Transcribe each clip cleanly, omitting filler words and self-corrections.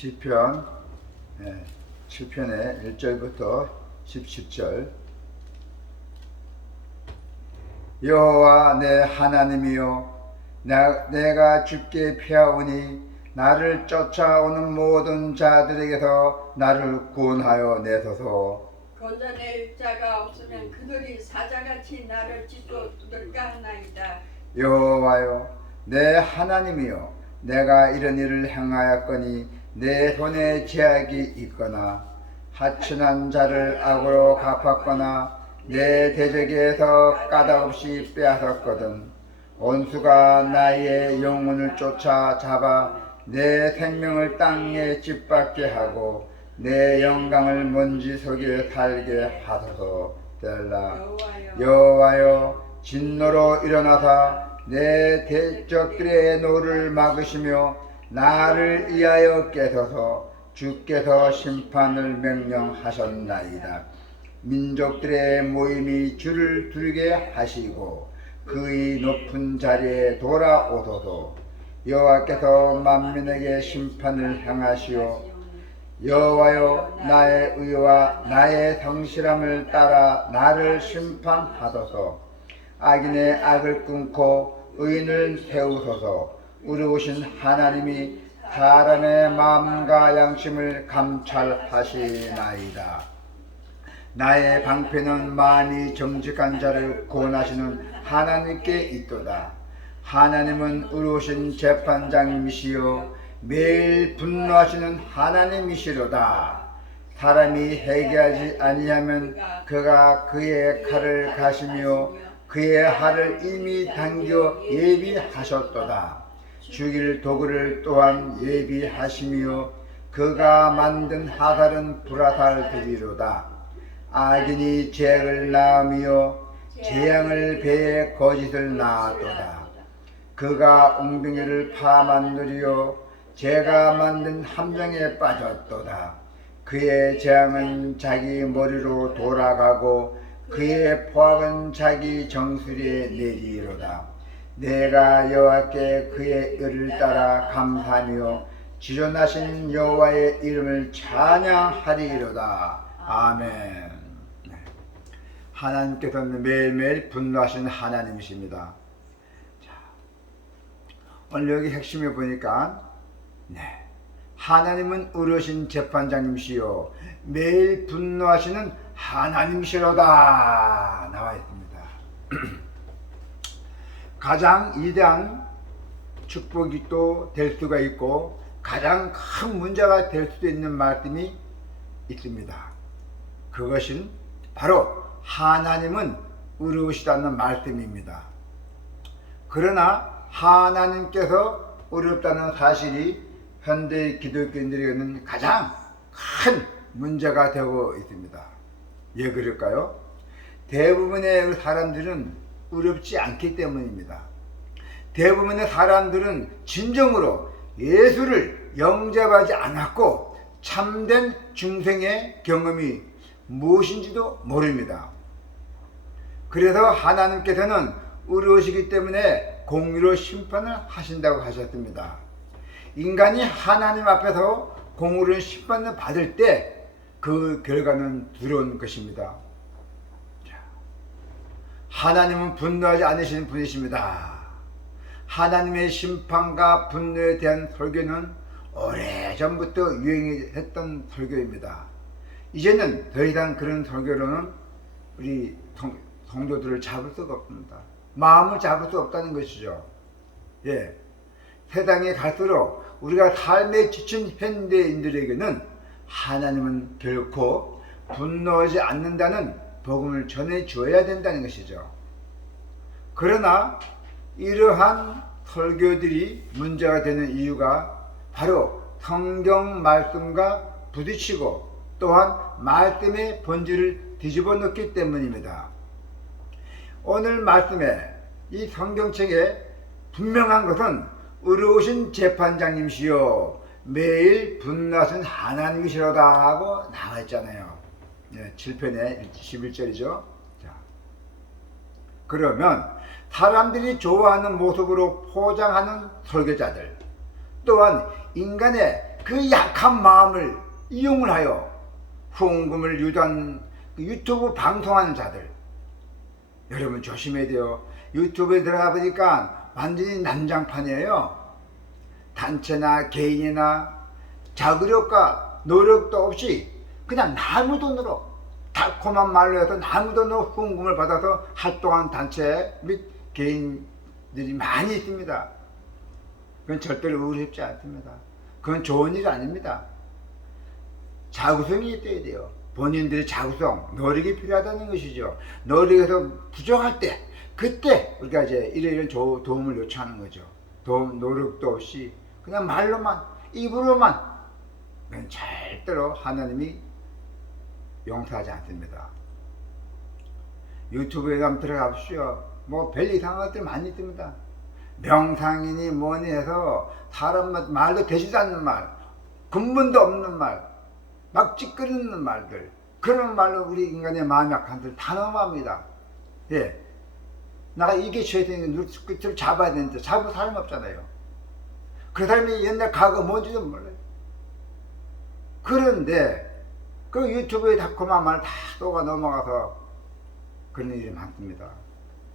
시편 7편의 1절부터 17절. 여호와 내 하나님이여, 내가 주께 피하오니 나를 쫓아오는 모든 자들에게서 나를 구원하여 내소서. 건져낼 자가 없으면 그들이 사자같이 나를 찢어뜯을까 하나이다. 여호와여 내 하나님이여, 내가 이런 일을 행하였거니 내 손에 제약이 있거나 하찮은 자를 악으로 갚았거나 내 대적에서 까닭없이 빼앗았거든. 원수가 나의 영혼을 쫓아 잡아 내 생명을 땅에 짓밟게 하고 내 영광을 먼지 속에 살게 하소서. 셀라. 여호와여 진노로 일어나사 내 대적들의 노를 막으시며 나를 위하여 깨서서 주께서 심판을 명령하셨나이다. 민족들의 모임이 주를 두르게 하시고 그의 높은 자리에 돌아오소서. 여호와께서 만민에게 심판을 행하시오. 여호와여 나의 의와 나의 성실함을 따라 나를 심판하소서. 악인의 악을 끊고 의인을 세우소서. 의로우신 하나님이 사람의 마음과 양심을 감찰하시나이다. 나의 방패는 마음이 정직한 자를 구원하시는 하나님께 있도다. 하나님은 의로우신 재판장님이시요 매일 분노하시는 하나님이시로다. 사람이 회개하지 아니하면 그가 그의 칼을 가시며 그의 활을 이미 당겨 예비하셨도다. 죽일 도구를 또한 예비하시며 그가 만든 화살은 불화살들이로다. 악인이 죄를 낳으며 재앙을 배에 거짓을 낳았도다. 그가 웅덩이를 파만들이요 죄가 만든 함정에 빠졌도다. 그의 재앙은 자기 머리로 돌아가고 그의 포악은 자기 정수리에 내리로다. 내가 여호와께 그의 의를 따라 감사하며 지존하신 여호와의 이름을 찬양하리로다. 아멘. 하나님께서는 매일매일 분노하시는 하나님이십니다. 자, 오늘 여기 핵심에 보니까 하나님은 의로우신 재판장님이시요 매일 분노하시는 하나님이시로다 나와 있습니다. 가장 위대한 축복이 또 될 수가 있고 가장 큰 문제가 될 수도 있는 말씀이 있습니다. 그것은 바로 하나님은 의로우시다는 말씀입니다. 그러나 하나님께서 의롭다는 사실이 현대 기독교인들에게는 가장 큰 문제가 되고 있습니다. 왜 그럴까요? 대부분의 사람들은 의롭지 않기 때문입니다. 대부분의 사람들은 진정으로 예수를 영접하지 않았고 참된 중생의 경험이 무엇인지도 모릅니다. 그래서 하나님께서는 의로우시기 때문에 공의로 심판을 하신다고 하셨습니다. 인간이 하나님 앞에서 공의로운 심판을 받을 때 그 결과는 두려운 것입니다. 하나님은 분노하지 않으시는 분이십니다. 하나님의 심판과 분노에 대한 설교는 오래전부터 유행했던 설교입니다. 이제는 더 이상 그런 설교로는 우리 성도들을 잡을 수가 없습니다. 마음을 잡을 수 없다는 것이죠. 예. 세상에 갈수록 우리가 삶에 지친 현대인들에게는 하나님은 결코 분노하지 않는다는 복음을 전해줘야 된다는 것이죠. 그러나 이러한 설교들이 문제가 되는 이유가 바로 성경 말씀과 부딪히고 또한 말씀의 본질을 뒤집어 놓기 때문입니다. 오늘 말씀에 이 성경책에 분명한 것은 의로우신 재판장님이시여 매일 분노하신 하나님이시로다 하고 나와 있잖아요. 7편의 11절이죠. 자, 그러면 사람들이 좋아하는 모습으로 포장하는 설교자들, 또한 인간의 그 약한 마음을 이용을 하여 후원금을 유도한 그 유튜브 방송하는 자들, 여러분 조심해야 돼요. 유튜브에 들어가 보니까 완전히 난장판이에요. 단체나 개인이나 자구력과 노력도 없이 그냥 남의 돈으로, 달콤한 말로 해서 남의 돈으로 후원금을 받아서 활동한 단체 및 개인들이 많이 있습니다. 그건 절대로 의롭지 않습니다. 그건 좋은 일 아닙니다. 자구성이 있어야 돼요. 본인들의 자구성, 노력이 필요하다는 것이죠. 노력에서 부족할 때, 그때 우리가 이제 이런 도움을 요청하는 거죠. 노력도 없이 그냥 말로만, 입으로만, 그건 절대로 하나님이 용서하지 않습니다. 유튜브에 한번 들어가 보십시오. 뭐 별 이상한 것들 많이 있습니다. 명상이니 뭐니 해서 사람 말도 되지도 않는 말, 근본도 없는 말, 막 찌끄리는 말들, 그런 말로 우리 인간의 마음이 약한 들 단엄합니다. 예, 내가 이게 죄 되는 끝을 잡아야 되는데 잡을 사람이 없잖아요. 그 사람이 옛날 과거 뭔지도 몰라요. 그런데 그 유튜브에 달콤한 말 다 쏘가 넘어가서 그런 일이 많습니다.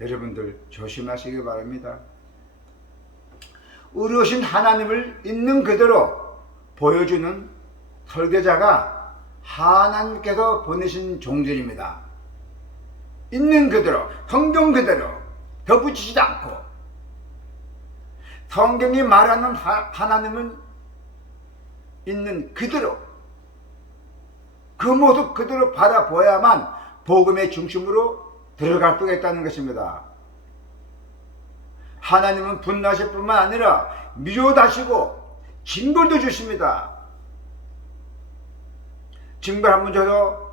여러분들 조심하시기 바랍니다. 의로우신 하나님을 있는 그대로 보여주는 설교자가 하나님께서 보내신 종들입니다. 있는 그대로, 성경 그대로 덧붙이지도 않고, 성경이 말하는 하나님은 있는 그대로, 그 모습 그대로 바라보야만 복음의 중심으로 들어갈 수가 있다는 것입니다. 하나님은 분노하실 뿐만 아니라 미워하시고 징벌도 주십니다. 징벌 한 번 줘도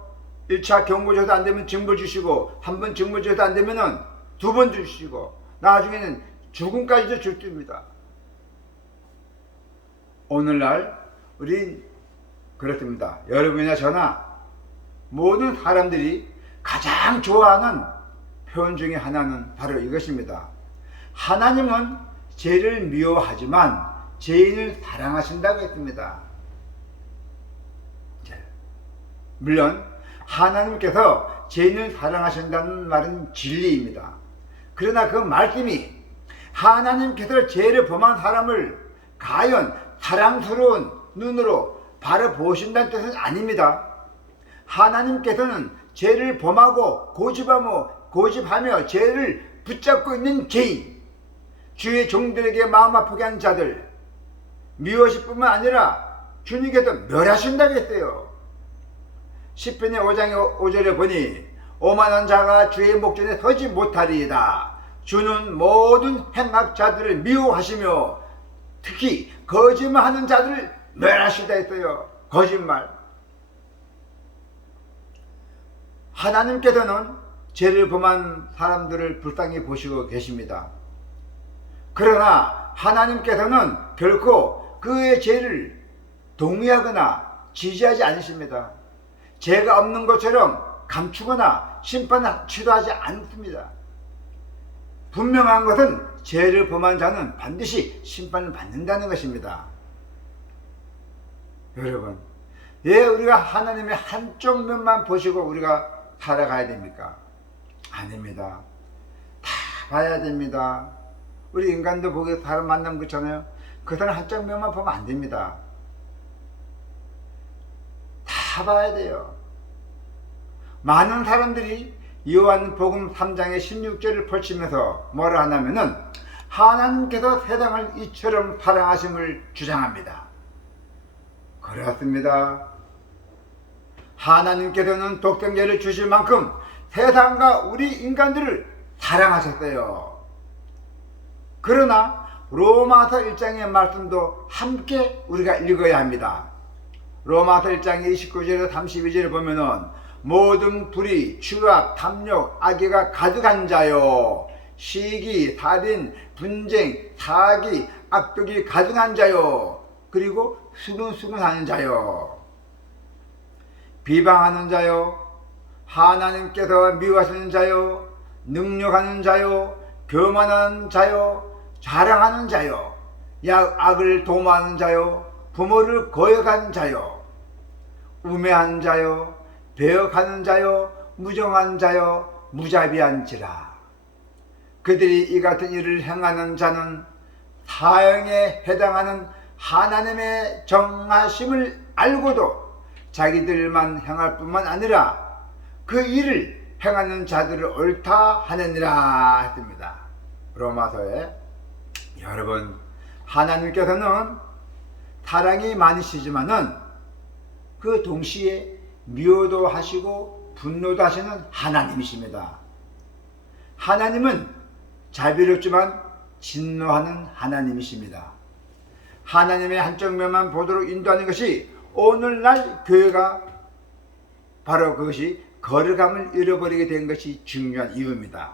1차 경고 줘도 안 되면 징벌 주시고, 한 번 징벌 줘도 안 되면은 2번 주시고, 나중에는 죽음까지도 줍니다. 오늘날 우리 그렇습니다. 여러분이나 저나 모든 사람들이 가장 좋아하는 표현 중에 하나는 바로 이것입니다. 하나님은 죄를 미워하지만 죄인을 사랑하신다고 했습니다. 물론 하나님께서 죄인을 사랑하신다는 말은 진리입니다. 그러나 그 말씀이 하나님께서 죄를 범한 사람을 과연 사랑스러운 눈으로 바라보신다는 뜻은 아닙니다. 하나님께서는 죄를 범하고 고집하며 죄를 붙잡고 있는 죄인, 주의 종들에게 마음 아프게 한 자들, 미워하실 뿐만 아니라 주님께서 멸하신다고 했어요. 시편의 5장 5절에 보니 오만한 자가 주의 목전에 서지 못하리이다. 주는 모든 행악자들을 미워하시며 특히 거짓말하는 자들을 멸하시다 했어요. 거짓말. 하나님께서는 죄를 범한 사람들을 불쌍히 보시고 계십니다. 그러나 하나님께서는 결코 그의 죄를 동의하거나 지지하지 않으십니다. 죄가 없는 것처럼 감추거나 심판치도 않습니다. 분명한 것은 죄를 범한 자는 반드시 심판을 받는다는 것입니다. 여러분, 왜 우리가 하나님의 한쪽 면만 보시고 우리가 살아가야 됩니까? 아닙니다. 다 봐야 됩니다. 우리 인간도 보기에 사람 만나면 그렇잖아요. 그 사람 한쪽 면만 보면 안 됩니다. 다 봐야 돼요. 많은 사람들이 요한복음 3장의 16절을 펼치면서 뭐라 하냐면은 하나님께서 세상을 이처럼 사랑하심을 주장합니다. 그렇습니다. 하나님께서는 독생자를 주실 만큼 세상과 우리 인간들을 사랑하셨어요. 그러나 로마서 1장의 말씀도 함께 우리가 읽어야 합니다. 로마서 1장 29절에서 32절을 보면은 모든 불의, 추락, 탐욕, 악의가 가득한 자요, 시기, 살인, 분쟁, 사기, 악독이 가득한 자요, 그리고 수근수근하는 자요, 비방하는 자요, 하나님께서 미워하시는 자요, 능력하는 자요, 교만하는 자요, 자랑하는 자요, 악을 도모하는 자요, 부모를 거역한 자요, 우매한 자요, 배역하는 자요, 무정한 자요, 무자비한지라. 그들이 이 같은 일을 행하는 자는 사형에 해당하는 하나님의 정하심을 알고도 자기들만 행할 뿐만 아니라 그 일을 행하는 자들을 옳다 하느니라 했습니다. 로마서에. 여러분, 하나님께서는 사랑이 많으시지만은 그 동시에 미워도 하시고 분노도 하시는 하나님이십니다. 하나님은 자비롭지만 진노하는 하나님이십니다. 하나님의 한쪽 면만 보도록 인도하는 것이 오늘날 교회가 바로 그것이 거룩함을 잃어버리게 된 것이 중요한 이유입니다.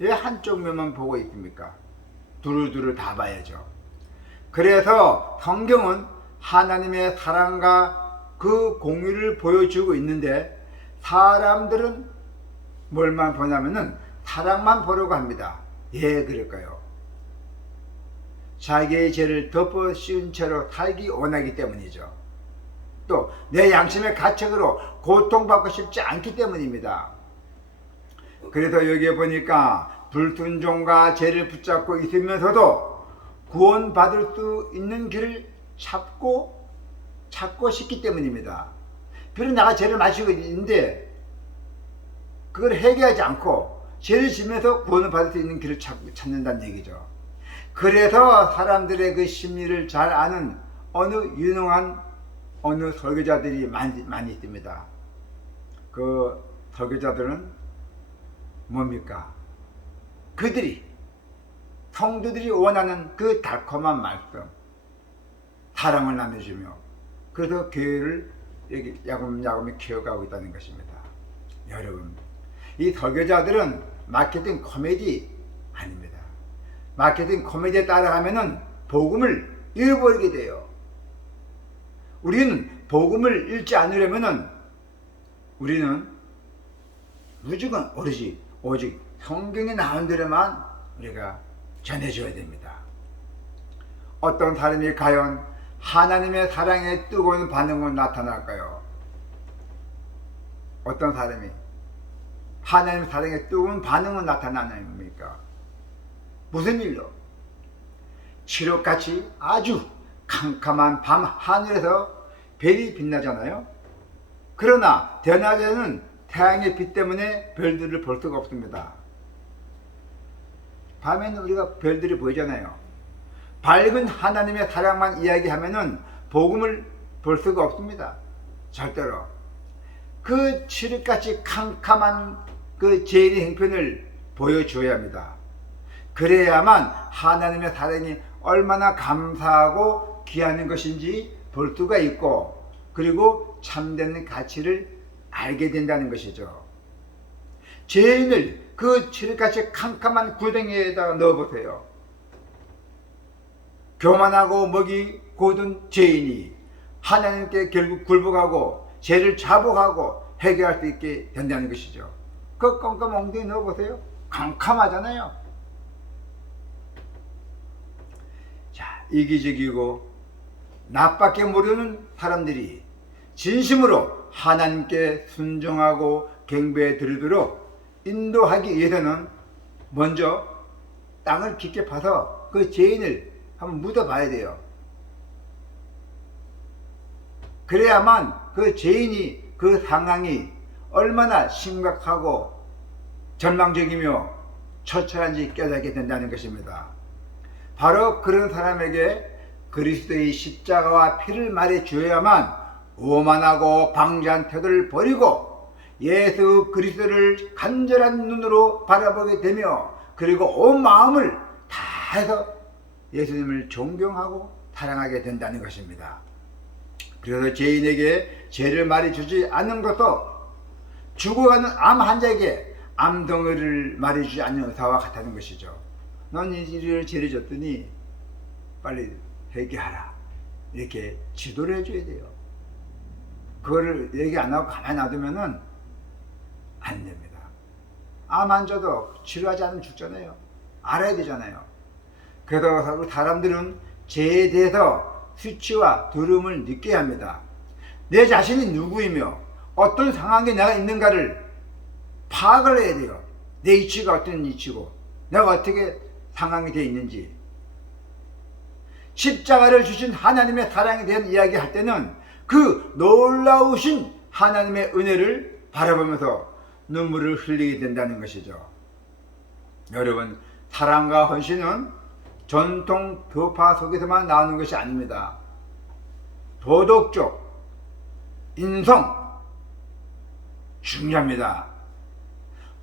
왜 한쪽 면만 보고 있습니까? 두루두루 다 봐야죠. 그래서 성경은 하나님의 사랑과 그 공의를 보여주고 있는데 사람들은 뭘만 보냐면은 사랑만 보려고 합니다. 왜 그럴까요? 자기의 죄를 덮어 씌운 채로 살기 원하기 때문이죠. 또 내 양심의 가책으로 고통받고 싶지 않기 때문입니다. 그래서 여기에 보니까 불순종과 죄를 붙잡고 있으면서도 구원받을 수 있는 길을 찾고 싶기 때문입니다. 비록 내가 죄를 마시고 있는데 그걸 회개하지 않고 죄를 지면서 구원을 받을 수 있는 길을 찾는다는 얘기죠. 그래서 사람들의 그 심리를 잘 아는 어느 설교자들이 많이 있습니다. 그 설교자들은 뭡니까? 그들이 성도들이 원하는 그 달콤한 말씀, 사랑을 나눠주며 그래서 교회를 야금야금 키워가고 있다는 것입니다. 여러분, 이 설교자들은 마케팅 코미디 아닙니다. 마케팅 코미디에 따라가면은 복음을 잃어버리게 돼요. 우리는 복음을 잃지 않으려면은 우리는 무조건 오직 성경에 나온 대로만 우리가 전해줘야 됩니다. 어떤 사람이 과연 하나님의 사랑에 뜨거운 반응을 나타날까요? 어떤 사람이 하나님의 사랑에 뜨거운 반응을 나타나십니까? 무슨 일로? 칠흑같이 아주 캄캄한 밤 하늘에서 별이 빛나잖아요. 그러나 대낮에는 태양의 빛 때문에 별들을 볼 수가 없습니다. 밤에는 우리가 별들이 보이잖아요. 밝은 하나님의 사랑만 이야기하면은 복음을 볼 수가 없습니다. 절대로. 그 칠흑같이 캄캄한 그 죄인의 형편을 보여줘야 합니다. 그래야만 하나님의 사랑이 얼마나 감사하고 귀한 것인지 볼 수가 있고 그리고 참된 가치를 알게 된다는 것이죠. 죄인을 그 칠흑같이 캄캄한 구덩이에다 넣어보세요. 교만하고 먹이 고든 죄인이 하나님께 결국 굴복하고 죄를 자복하고 해결할 수 있게 된다는 것이죠. 그 깜깜한 엉덩이 넣어보세요. 캄캄하잖아요. 자, 이기적이고 나밖에 모르는 사람들이 진심으로 하나님께 순종하고 경배에 드리도록 인도하기 위해서는 먼저 땅을 깊게 파서 그 죄인을 한번 묻어봐야 돼요. 그래야만 그 죄인이 그 상황이 얼마나 심각하고 절망적이며 처참한지 깨닫게 된다는 것입니다. 바로 그런 사람에게 그리스도의 십자가와 피를 말해 주어야만 오만하고 방자한 태도를 버리고 예수 그리스도를 간절한 눈으로 바라보게 되며 그리고 온 마음을 다해서 예수님을 존경하고 사랑하게 된다는 것입니다. 그래서 죄인에게 죄를 말해주지 않는 것도 죽어가는 암 환자에게 암덩어리를 말해주지 않는 의사와 같다는 것이죠. 넌 이 일을 죄를 졌더니 빨리 회개하라 이렇게 지도를 해줘야 돼요. 그거를 얘기 안 하고 가만히 놔두면은 안 됩니다. 암 환자도 치료하지 않으면 죽잖아요. 알아야 되잖아요. 그래서 사람들은 죄에 대해서 수치와 두려움을 느껴야 합니다. 내 자신이 누구이며 어떤 상황에 내가 있는가를 파악을 해야 돼요. 내 위치가 어떤 위치고 내가 어떻게 상황이 되어 있는지. 십자가를 주신 하나님의 사랑에 대한 이야기할 때는 그 놀라우신 하나님의 은혜를 바라보면서 눈물을 흘리게 된다는 것이죠. 여러분, 사랑과 헌신은 전통 교파 속에서만 나오는 것이 아닙니다. 도덕적, 인성 중요합니다.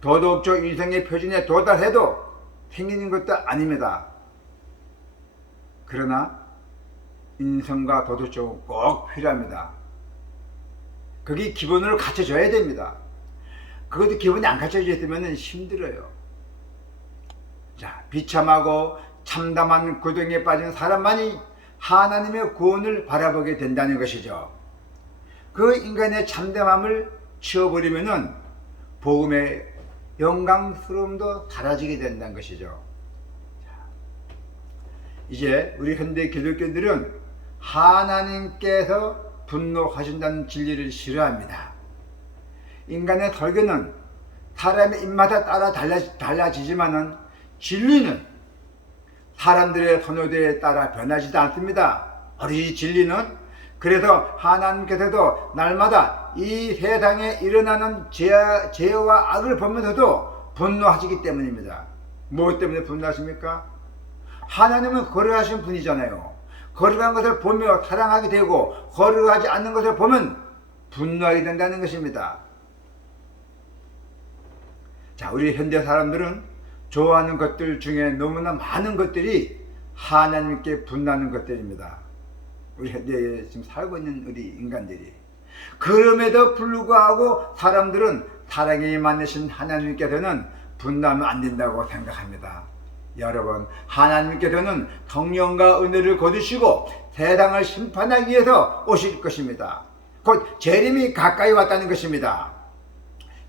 도덕적 인성의 표준에 도달해도 생기는 것도 아닙니다. 그러나 인성과 도덕적은 꼭 필요합니다. 그게 기본으로 갖춰져야 됩니다. 그것도 기본이 안 갖춰져 있으면 힘들어요. 자, 비참하고 참담한 고통에 빠진 사람만이 하나님의 구원을 바라보게 된다는 것이죠. 그 인간의 참담함을 치워버리면은 복음의 영광스러움도 사라지게 된다는 것이죠. 이제 우리 현대 기독교들은 하나님께서 분노하신다는 진리를 싫어합니다. 인간의 설교는 사람의 입마다 따라 달라지지만은 진리는 사람들의 선호도에 따라 변하지도 않습니다. 오로지 진리는 그래서 하나님께서도 날마다 이 세상에 일어나는 죄와 악을 보면서도 분노하시기 때문입니다. 무엇 때문에 분노하십니까? 하나님은 거룩하신 분이잖아요. 거룩한 것을 보며 사랑하게 되고 거룩하지 않는 것을 보면 분노하게 된다는 것입니다. 자, 우리 현대 사람들은 좋아하는 것들 중에 너무나 많은 것들이 하나님께 분노하는 것들입니다. 우리 현대에 지금 살고 있는 우리 인간들이. 그럼에도 불구하고 사람들은 사랑이 많으신 하나님께서는 분노하면 안 된다고 생각합니다. 여러분, 하나님께서는 성령과 은혜를 거두시고 세상을 심판하기 위해서 오실 것입니다. 곧 재림이 가까이 왔다는 것입니다.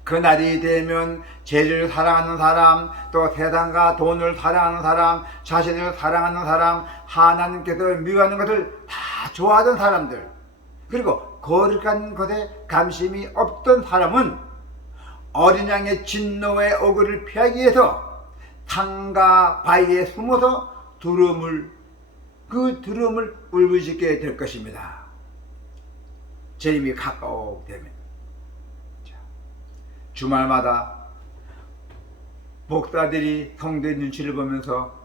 그날이 되면 죄를 사랑하는 사람, 또 세상과 돈을 사랑하는 사람, 자신을 사랑하는 사람, 하나님께서 미워하는 것을 다 좋아하던 사람들, 그리고 거룩한 것에 감심이 없던 사람은 어린 양의 진노의 어그를 피하기 위해서 산과 바위에 숨어서 두려움을 울부짖게 될 것입니다. 재림이 가까워되면. 주말마다 목사들이 성도의 눈치를 보면서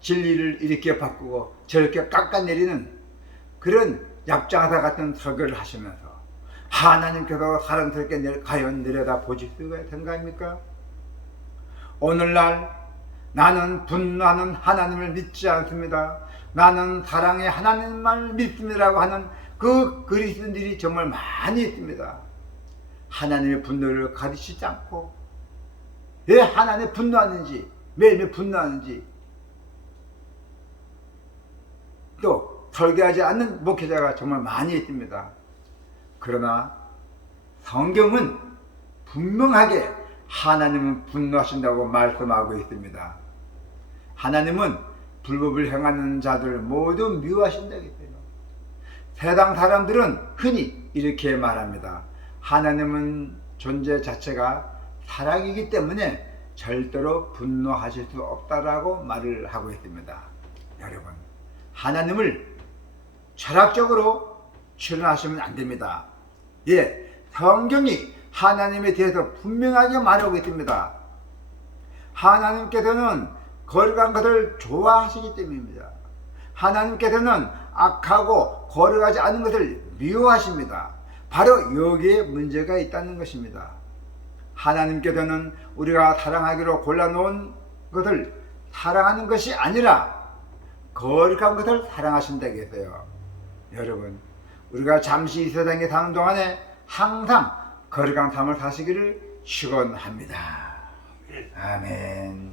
진리를 이렇게 바꾸고 저렇게 깎아내리는 그런 약장사 같은 설교를 하시면서 하나님께서 사랑스럽게 과연 내려다 보실 수가 있던가입니까? 오늘날 나는 분노하는 하나님을 믿지 않습니다. 나는 사랑의 하나님만 믿습니다라고 하는 그 그리스도인들이 정말 많이 있습니다. 하나님의 분노를 가르치지 않고 왜 하나님 분노하는지, 매일매일 분노하는지, 또 설교하지 않는 목회자가 정말 많이 있습니다. 그러나 성경은 분명하게 하나님은 분노하신다고 말씀하고 있습니다. 하나님은 불법을 행하는 자들을 모두 미워하신다고 했어요. 세상 사람들은 흔히 이렇게 말합니다. 하나님은 존재 자체가 사랑이기 때문에 절대로 분노하실 수 없다라고 말을 하고 있습니다. 여러분, 하나님을 철학적으로 추론하시면 안 됩니다. 예, 성경이 하나님에 대해서 분명하게 말하고 있습니다. 하나님께서는 거룩한 것을 좋아하시기 때문입니다. 하나님께서는 악하고 거룩하지 않은 것을 미워하십니다. 바로 여기에 문제가 있다는 것입니다. 하나님께서는 우리가 사랑하기로 골라놓은 것을 사랑하는 것이 아니라 거룩한 것을 사랑하신다고 했어요. 여러분, 우리가 잠시 이 세상에 사는 동안에 항상 거룩한 삶을 사시기를 축원합니다. 아멘.